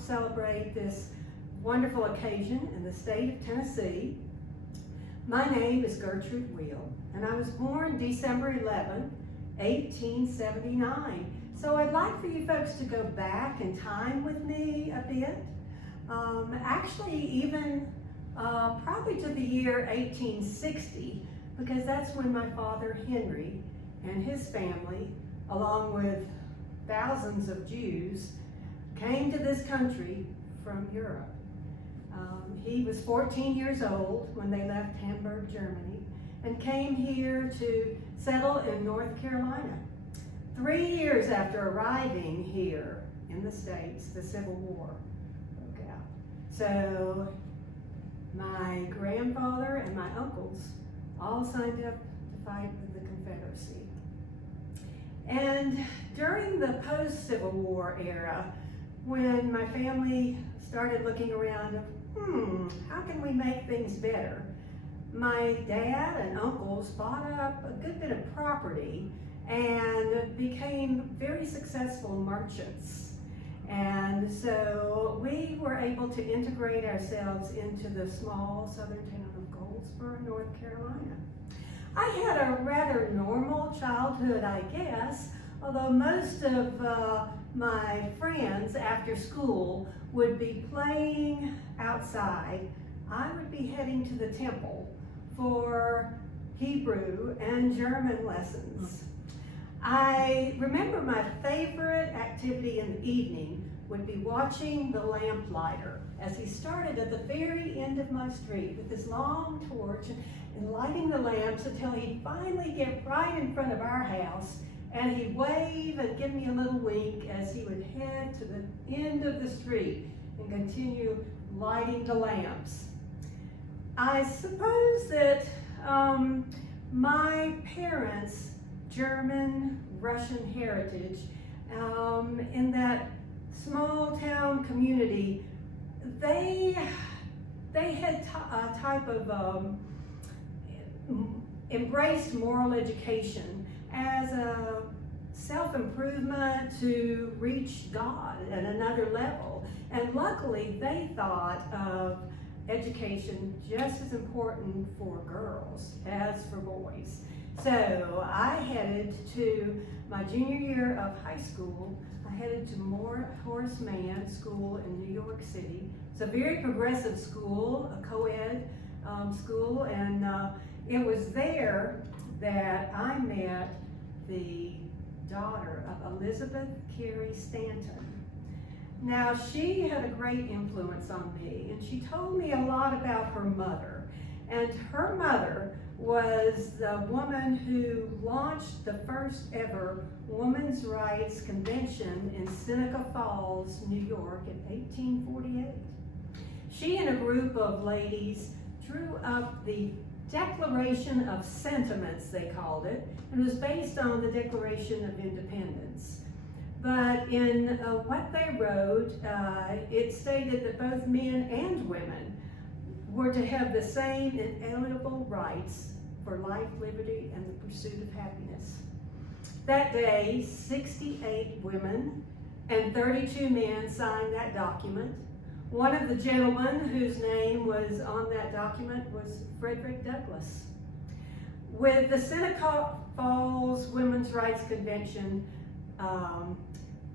help celebrate this wonderful occasion in the state of Tennessee. My name is Gertrude Weil, and I was born December 11, 1879. So I'd like for you folks to go back in time with me a bit. Actually, even probably to the year 1860, because that's when my father Henry and his family, along with thousands of Jews, came to this country from Europe. He was 14 years old when they left Hamburg, Germany, and came here to settle in North Carolina. 3 years after arriving here in the States, the Civil War broke out. So my grandfather and my uncles all signed up to fight with the Confederacy. And during the post-Civil War era, when my family started looking around, how can we make things better? My dad and uncles bought up a good bit of property and became very successful merchants. And so we were able to integrate ourselves into the small southern town of Goldsboro, North Carolina. I had a rather normal childhood, I guess, although most of my friends after school would be playing outside. I would be heading to the temple for Hebrew and German lessons. I remember my favorite activity in the evening would be watching the lamplighter as he started at the very end of my street with this long torch and lighting the lamps until he'd finally get right in front of our house, and he'd wave and give me a little wink as he would head to the end of the street and continue lighting the lamps. I suppose that my parents' German, Russian heritage in that small town community, they had a type of embraced moral education as a self-improvement to reach God at another level. And luckily, they thought of education just as important for girls as for boys. So I headed to my junior year of high school. I headed to Horace Mann School in New York City. It's a very progressive school, a co-ed school, and it was there that I met the daughter of Elizabeth Cary Stanton. Now, she had a great influence on me, and she told me a lot about her mother. And her mother was the woman who launched the first ever women's rights convention in Seneca Falls, New York in 1848. She and a group of ladies drew up the Declaration of Sentiments, they called it, and it was based on the Declaration of Independence. But in what they wrote, it stated that both men and women were to have the same inalienable rights for life, liberty, and the pursuit of happiness. That day, 68 women and 32 men signed that document. One of the gentlemen whose name was on that document was Frederick Douglass. With the Seneca Falls Women's Rights Convention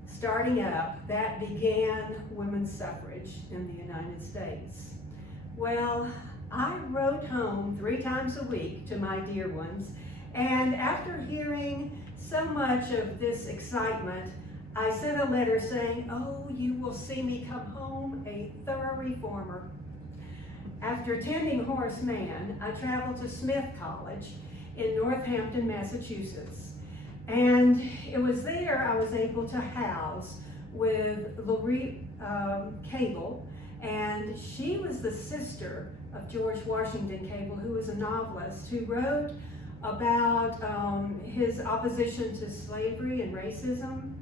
starting up, that began women's suffrage in the United States. Well, I wrote home 3 times a week to my dear ones, and after hearing so much of this excitement, I sent a letter saying, "Oh, you will see me come home a thorough reformer." After attending Horace Mann, I traveled to Smith College in Northampton, Massachusetts. And it was there I was able to house with Laurie Cable, and she was the sister of George Washington Cable, who was a novelist who wrote about his opposition to slavery and racism.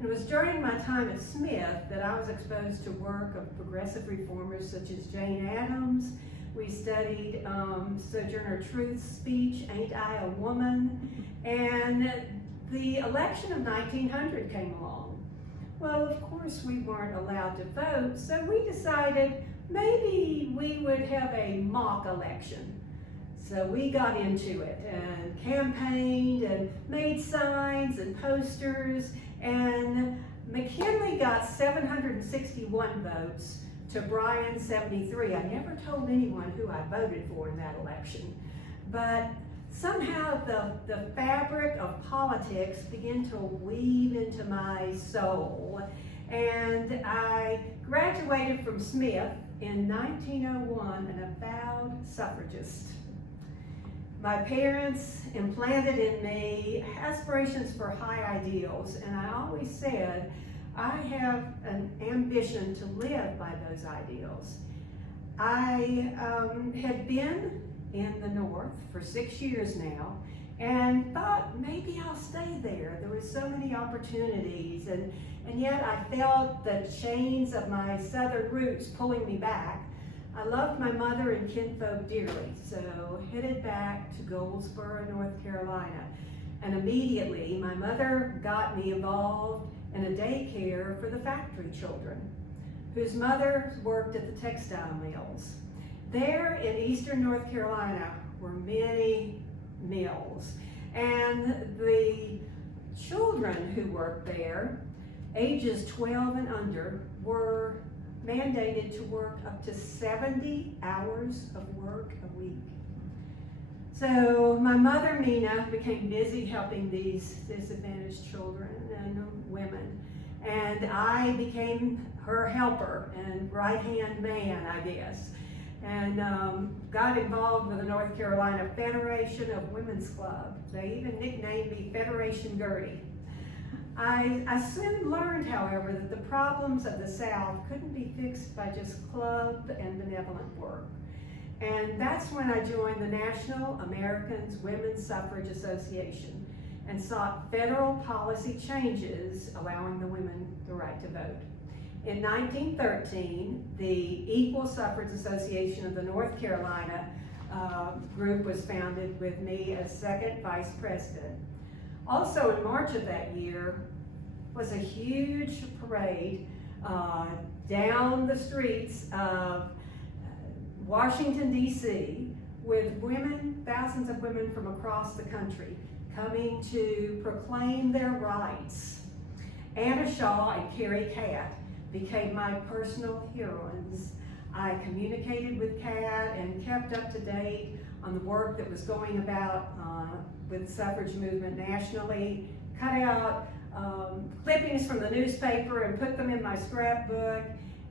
And it was during my time at Smith that I was exposed to work of progressive reformers such as Jane Addams. We studied Sojourner Truth's speech, "Ain't I a Woman?" And the election of 1900 came along. Well, of course we weren't allowed to vote, so we decided maybe we would have a mock election. So we got into it and campaigned and made signs and posters, and McKinley got 761 votes to Bryan's 73. I never told anyone who I voted for in that election, but somehow the fabric of politics began to weave into my soul, and I graduated from Smith in 1901, an avowed suffragist. My parents implanted in me aspirations for high ideals, and I always said I have an ambition to live by those ideals. I had been in the North for 6 years now and thought maybe I'll stay there. There were so many opportunities, and yet I felt the chains of my Southern roots pulling me back. I loved my mother and kinfolk dearly, so headed back to Goldsboro, North Carolina. And immediately my mother got me involved in a daycare for the factory children, whose mothers worked at the textile mills. There in eastern North Carolina were many mills, and the children who worked there, ages 12 and under, were mandated to work up to 70 hours of work a week. So my mother, Nina, became busy helping these disadvantaged children and women, and I became her helper and right-hand man, I guess, and got involved with the North Carolina Federation of Women's Club. They even nicknamed me Federation Gertie. I soon learned, however, that the problems of the South couldn't be fixed by just club and benevolent work. And that's when I joined the National American Women's Suffrage Association and sought federal policy changes allowing the women the right to vote. In 1913, the Equal Suffrage Association of the North Carolina group was founded with me as second vice president. Also in March of that year was a huge parade down the streets of Washington, D.C., with women, thousands of women from across the country, coming to proclaim their rights. Anna Shaw and Carrie Catt became my personal heroines. I communicated with Catt and kept up to date on the work that was going about with the suffrage movement nationally, cut out clippings from the newspaper and put them in my scrapbook.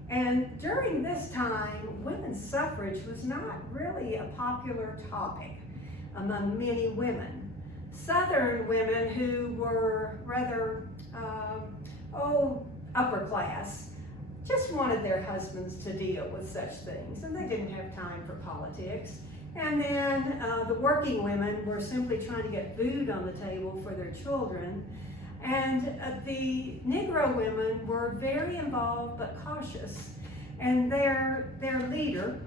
And during this time, women's suffrage was not really a popular topic among many women. Southern women who were rather, upper class, just wanted their husbands to deal with such things, and they didn't have time for politics. And then the working women were simply trying to get food on the table for their children. And the Negro women were very involved but cautious. And their leader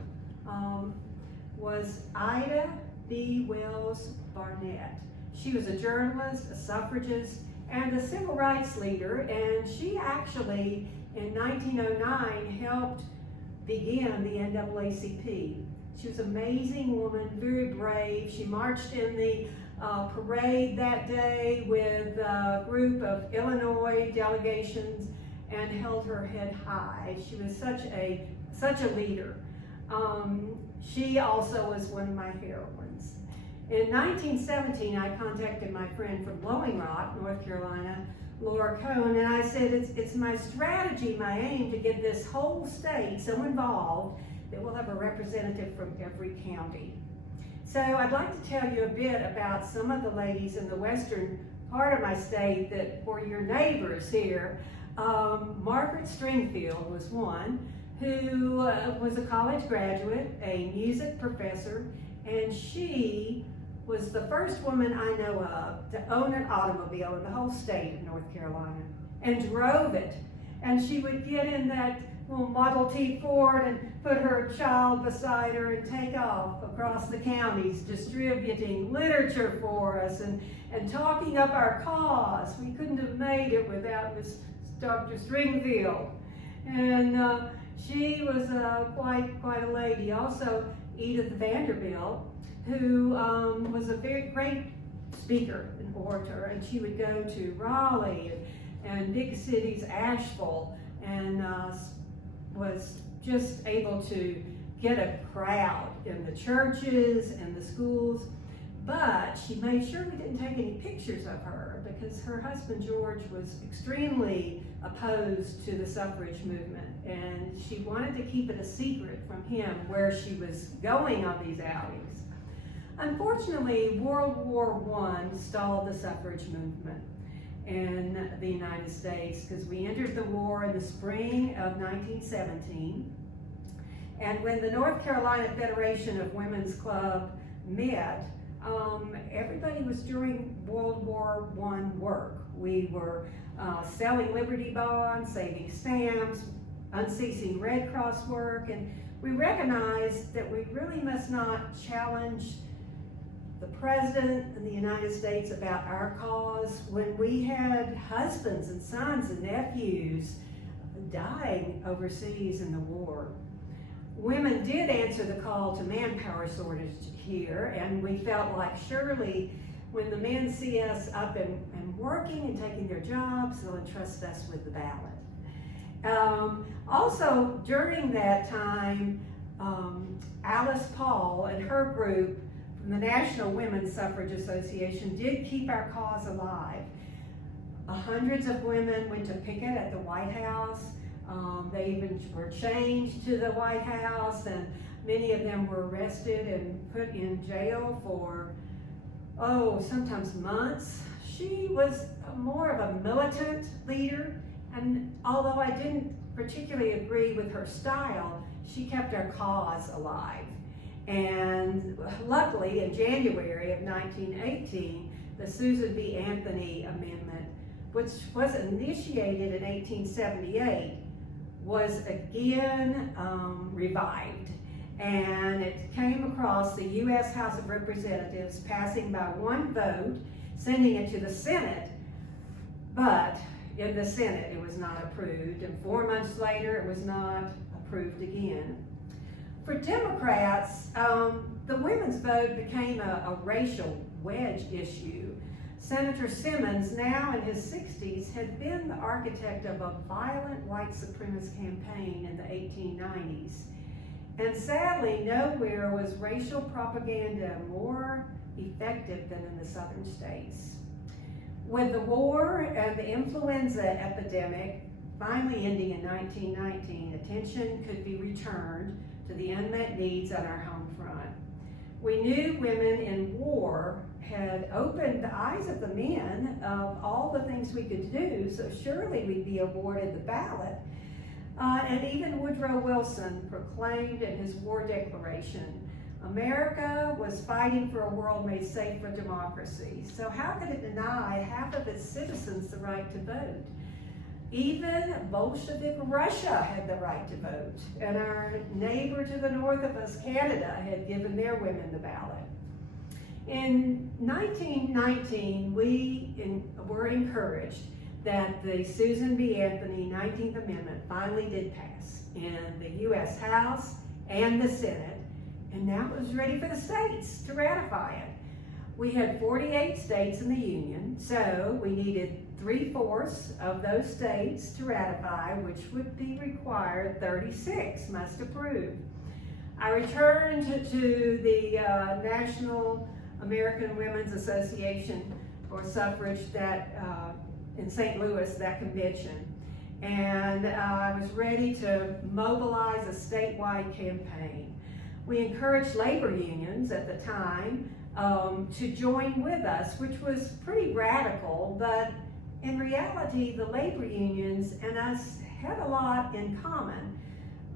was Ida B. Wells Barnett. She was a journalist, a suffragist, and a civil rights leader, and she actually, in 1909, helped begin the NAACP. She was an amazing woman, very brave. She marched in the parade that day with a group of Illinois delegations and held her head high. She was such a leader. She also was one of my heroines. In 1917, I contacted my friend from Blowing Rock, North Carolina, Laura Cohen, and I said, it's my strategy, my aim to get this whole state so involved that we'll have a representative from every county. So I'd like to tell you a bit about some of the ladies in the western part of my state that were your neighbors here. Margaret Stringfield was one who was a college graduate, a music professor, and she was the first woman I know of to own an automobile in the whole state of North Carolina and drove it. And she would get in that little Model T Ford and put her child beside her and take off across the counties, distributing literature for us and talking up our cause. We couldn't have made it without Miss Dr. Stringfield, and she was quite a lady. Also, Edith Vanderbilt, who was a very great speaker and orator, and she would go to Raleigh and big cities, Asheville, and was just able to get a crowd in the churches and the schools. But she made sure we didn't take any pictures of her because her husband George was extremely opposed to the suffrage movement, and she wanted to keep it a secret from him where she was going on these outings. Unfortunately, World War I stalled the suffrage movement in the United States because we entered the war in the spring of 1917. And when the North Carolina Federation of Women's Club met, everybody was doing World War I work. We were selling Liberty bonds, saving stamps, unceasing Red Cross work, and we recognized that we really must not challenge the President in the United States about our cause when we had husbands and sons and nephews dying overseas in the war. Women did answer the call to manpower shortage here, and we felt like surely when the men see us up and working and taking their jobs, they'll entrust us with the ballot. Also, during that time, Alice Paul and her group from the National Women's Suffrage Association did keep our cause alive. Hundreds of women went to picket at the White House. They even were changed to the White House, and many of them were arrested and put in jail for, sometimes months. She was more of a militant leader, and although I didn't particularly agree with her style, she kept our cause alive. And luckily, in January of 1918, the Susan B. Anthony Amendment, which was initiated in 1878, was again revived, and it came across the U.S. House of Representatives, passing by one vote, sending it to the Senate, but in the Senate it was not approved, and 4 months later it was not approved again. For Democrats, the women's vote became a racial wedge issue. Senator Simmons, now in his 60s, had been the architect of a violent white supremacist campaign in the 1890s. And sadly, nowhere was racial propaganda more effective than in the southern states. With the war and the influenza epidemic finally ending in 1919, attention could be returned to the unmet needs on our home front. We knew women in war had opened the eyes of the men of all the things we could do, so surely we'd be awarded the ballot. And even Woodrow Wilson proclaimed in his war declaration, America was fighting for a world made safe for democracy. So how could it deny half of its citizens the right to vote? Even Bolshevik Russia had the right to vote, and our neighbor to the north of us, Canada, had given their women the ballot. In 1919, we were encouraged that the Susan B. Anthony 19th Amendment finally did pass in the U.S. House and the Senate, and now it was ready for the states to ratify it. We had 48 states in the Union, so we needed 3/4 of those states to ratify, which would be required 36 must approve. I returned to the National American Women's Association for Suffrage in St. Louis, that convention, and I was ready to mobilize a statewide campaign. We encouraged labor unions at the time to join with us, which was pretty radical, but in reality, the labor unions and us had a lot in common.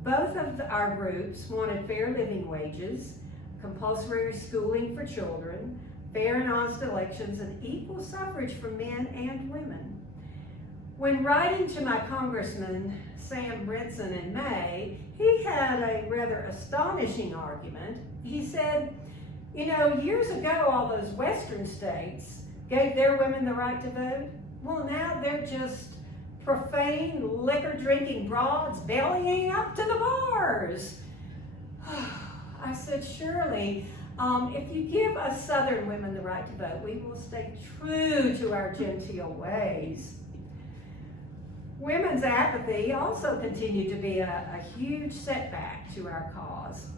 Both of our groups wanted fair living wages, compulsory schooling for children, fair and honest elections, and equal suffrage for men and women. When writing to my congressman, Sam Brinson, in May, he had a rather astonishing argument. He said, years ago, all those Western states gave their women the right to vote. Well, now they're just profane, liquor-drinking broads bellying up to the bars. I said, surely, if you give us Southern women the right to vote, we will stay true to our genteel ways. Women's apathy also continued to be a huge setback to our cause.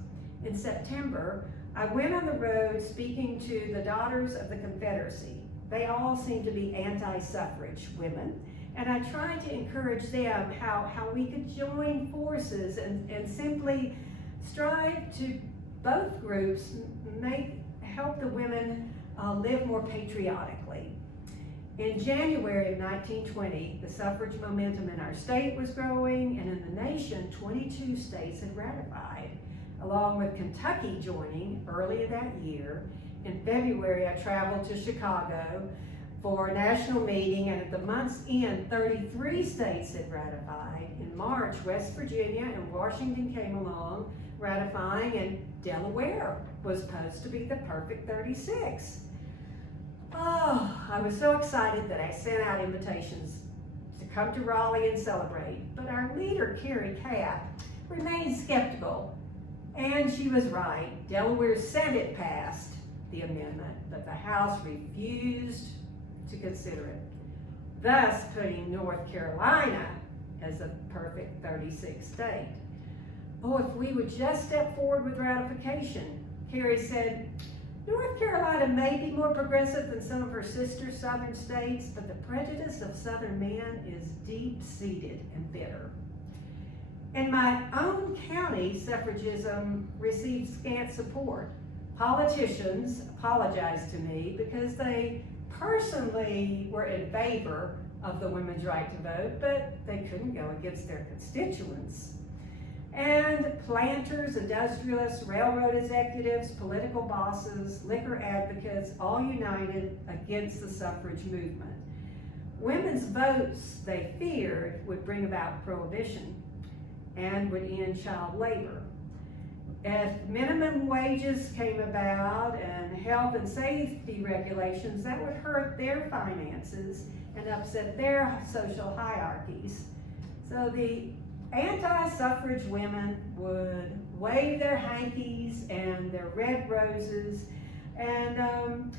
In September, I went on the road speaking to the Daughters of the Confederacy. They all seem to be anti-suffrage women, and I tried to encourage them how we could join forces and simply strive to both groups help the women live more patriotically. In January of 1920, the suffrage momentum in our state was growing, and in the nation, 22 states had ratified, along with Kentucky joining earlier that year. In February, I traveled to Chicago for a national meeting, and at the month's end, 33 states had ratified. In March, West Virginia and Washington came along, ratifying, and Delaware was supposed to be the perfect 36. Oh, I was so excited that I sent out invitations to come to Raleigh and celebrate, but our leader, Carrie Catt, remained skeptical, and she was right. Delaware's Senate passed the amendment, but the House refused to consider it, thus putting North Carolina as a perfect 36 state. Oh, if we would just step forward with ratification, Carrie said, North Carolina may be more progressive than some of her sister Southern states, but the prejudice of Southern men is deep-seated and bitter. In my own county, suffragism received scant support. Politicians apologized to me because they personally were in favor of the women's right to vote, but they couldn't go against their constituents. And planters, industrialists, railroad executives, political bosses, liquor advocates, all united against the suffrage movement. Women's votes, they feared, would bring about prohibition and would end child labor. If minimum wages came about and health and safety regulations, that would hurt their finances and upset their social hierarchies. So the anti-suffrage women would wave their hankies and their red roses, and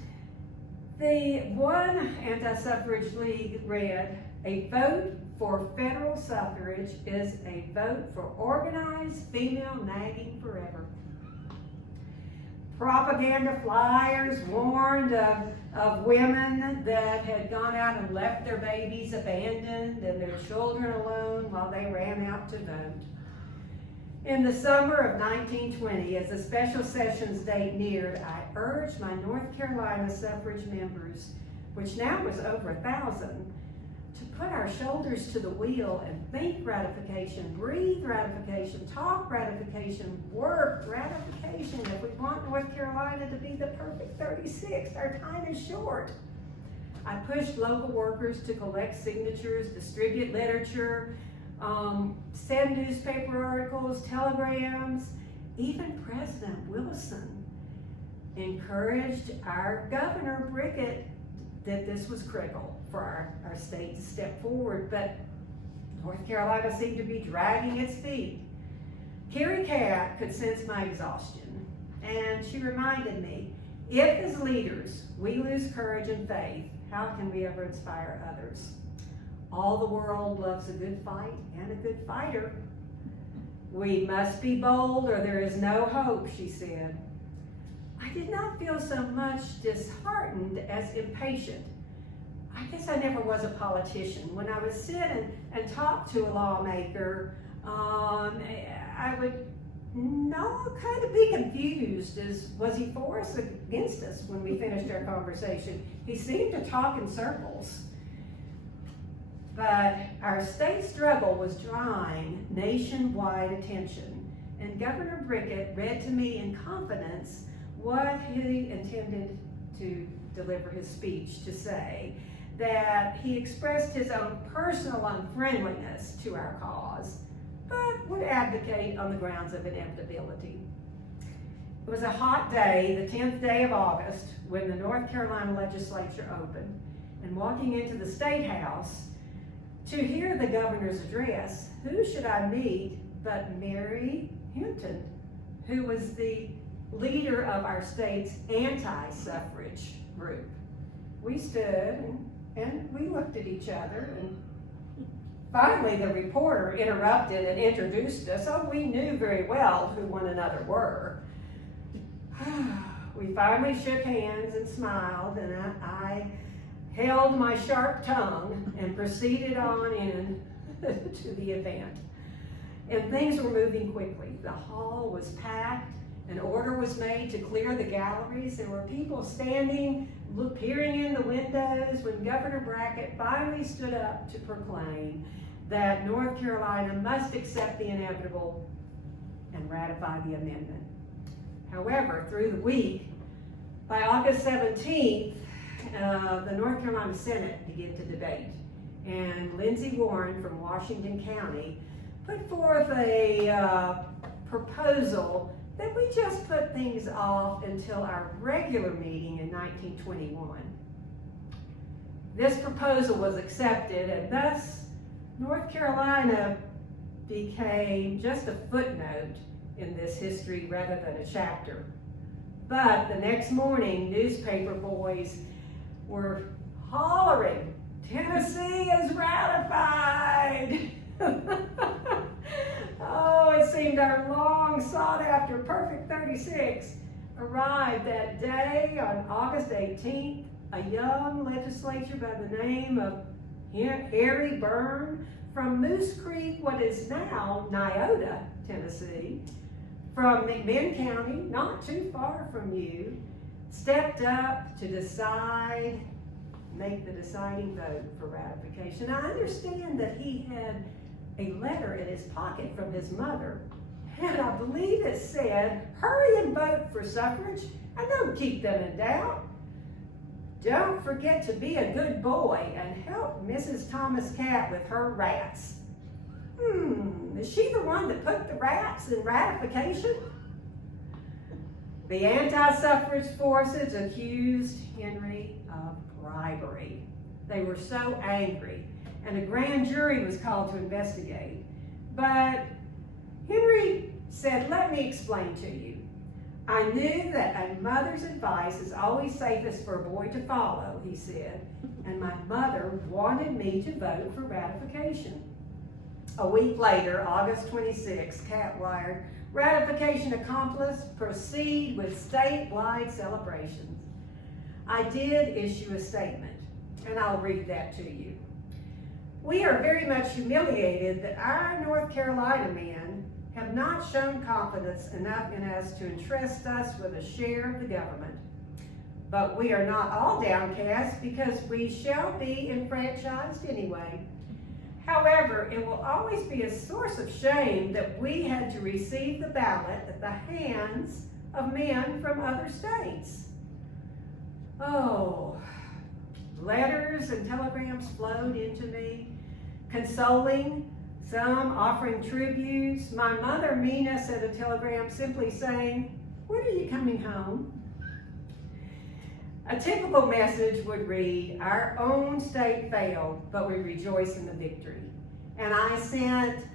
the one anti-suffrage league read, "A vote for federal suffrage is a vote for organized female nagging forever." Propaganda flyers warned of women that had gone out and left their babies abandoned and their children alone while they ran out to vote. In the summer of 1920, as the special sessions date neared, I urged my North Carolina suffrage members, which now was over 1,000, to put our shoulders to the wheel and think ratification, breathe ratification, talk ratification, work ratification. If we want North Carolina to be the perfect 36, our time is short. I pushed local workers to collect signatures, distribute literature, send newspaper articles, telegrams. Even President Wilson encouraged our Governor Brickett that this was critical for our state to step forward, but North Carolina seemed to be dragging its feet. Carrie Catt could sense my exhaustion, and she reminded me, if as leaders we lose courage and faith, how can we ever inspire others? All the world loves a good fight and a good fighter. We must be bold or there is no hope, she said. I did not feel so much disheartened as impatient. I guess I never was a politician. When I would sit and talk to a lawmaker, I would kind of be confused as was he for us or against us when we finished our conversation. He seemed to talk in circles. But our state struggle was drawing nationwide attention, and Governor Brickett read to me in confidence what he intended to deliver his speech to say, that he expressed his own personal unfriendliness to our cause, but would advocate on the grounds of inevitability. It was a hot day, the 10th day of August, when the North Carolina legislature opened, and walking into the State House, To hear the governor's address, who should I meet but Mary Hinton, who was the leader of our state's anti-suffrage group. We stood and we looked at each other, and finally the reporter interrupted and introduced us. Oh, we knew very well who one another were. We finally shook hands and smiled, and I held my sharp tongue and proceeded on in to the event. And things were moving quickly. The hall was packed. An order was made to clear the galleries. There were people standing, peering in the windows when Governor Brackett finally stood up to proclaim that North Carolina must accept the inevitable and ratify the amendment. However, through the week, by August 17th, the North Carolina Senate began to debate, and Lindsey Warren from Washington County put forth a proposal that we just put things off until our regular meeting in 1921. This proposal was accepted, and thus North Carolina became just a footnote in this history rather than a chapter. But the next morning, newspaper boys were hollering, "Tennessee is ratified!" Oh, it seemed our long sought after Perfect 36 arrived that day on August 18th. A young legislator by the name of Harry Byrne from Moose Creek, what is now Nyota, Tennessee, from McMinn County, not too far from you, stepped up to make the deciding vote for ratification. I understand that he had a letter in his pocket from his mother, and I believe it said, "Hurry and vote for suffrage, and don't keep them in doubt. Don't forget to be a good boy and help Mrs. Thomas Cat with her rats." Is she the one that put the rats in ratification? The anti-suffrage forces accused Henry of bribery. They were so angry, and a grand jury was called to investigate. But Henry said, "Let me explain to you. I knew that a mother's advice is always safest for a boy to follow," he said, "and my mother wanted me to vote for ratification." A week later, August 26, Cat wired, "Ratification accomplished. Proceed with statewide celebrations." I did issue a statement, and I'll read that to you. "We are very much humiliated that our North Carolina men have not shown confidence enough in us to entrust us with a share of the government. But we are not all downcast because we shall be enfranchised anyway. However, it will always be a source of shame that we had to receive the ballot at the hands of men from other states." Oh, letters and telegrams flowed into me, consoling, some offering tributes. My mother, Mina, sent a telegram simply saying, "When are you coming home?" A typical message would read, "Our own state failed, but we rejoice in the victory." And I sent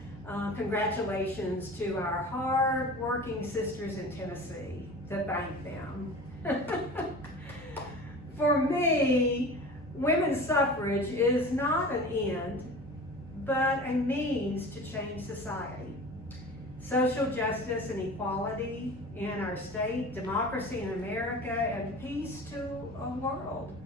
congratulations to our hard-working sisters in Tennessee to thank them. For me, women's suffrage is not an end, but a means to change society. Social justice and equality in our state, democracy in America, and peace to a world.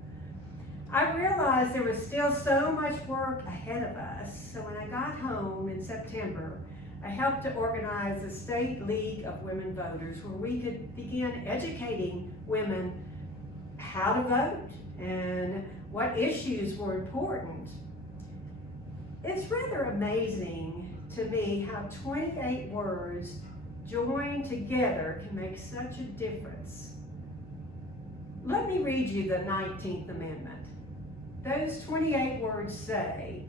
I realized there was still so much work ahead of us, so when I got home in September, I helped to organize the State League of Women Voters, where we could begin educating women how to vote and what issues were important. It's rather amazing to me how 28 words joined together can make such a difference. Let me read you the 19th Amendment. Those 28 words say,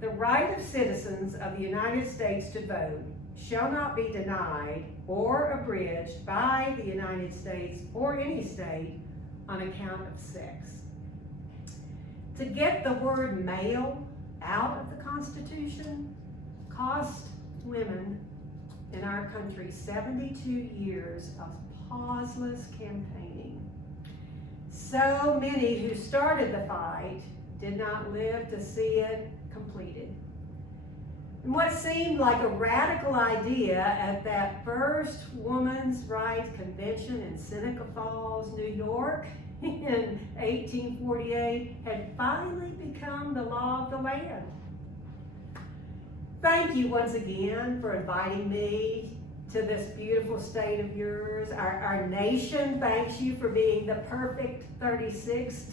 "The right of citizens of the United States to vote shall not be denied or abridged by the United States or any state on account of sex." To get the word male out of the Constitution cost women in our country 72 years of pauseless campaigning. So many who started the fight did not live to see it completed. And what seemed like a radical idea at that first women's rights convention in Seneca Falls, New York, in 1848, had finally become the law of the land. Thank you once again for inviting me to this beautiful state of yours. Our nation thanks you for being the perfect 36th.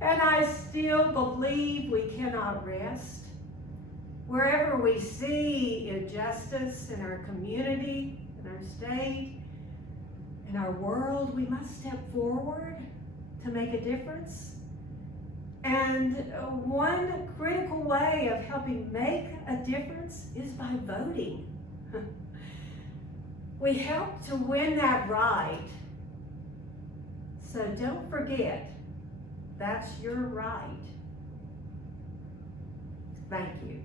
And I still believe we cannot rest. Wherever we see injustice in our community, in our state, in our world, we must step forward to make a difference. And one critical way of helping make a difference is by voting. We help to win that right. So don't forget, that's your right. Thank you.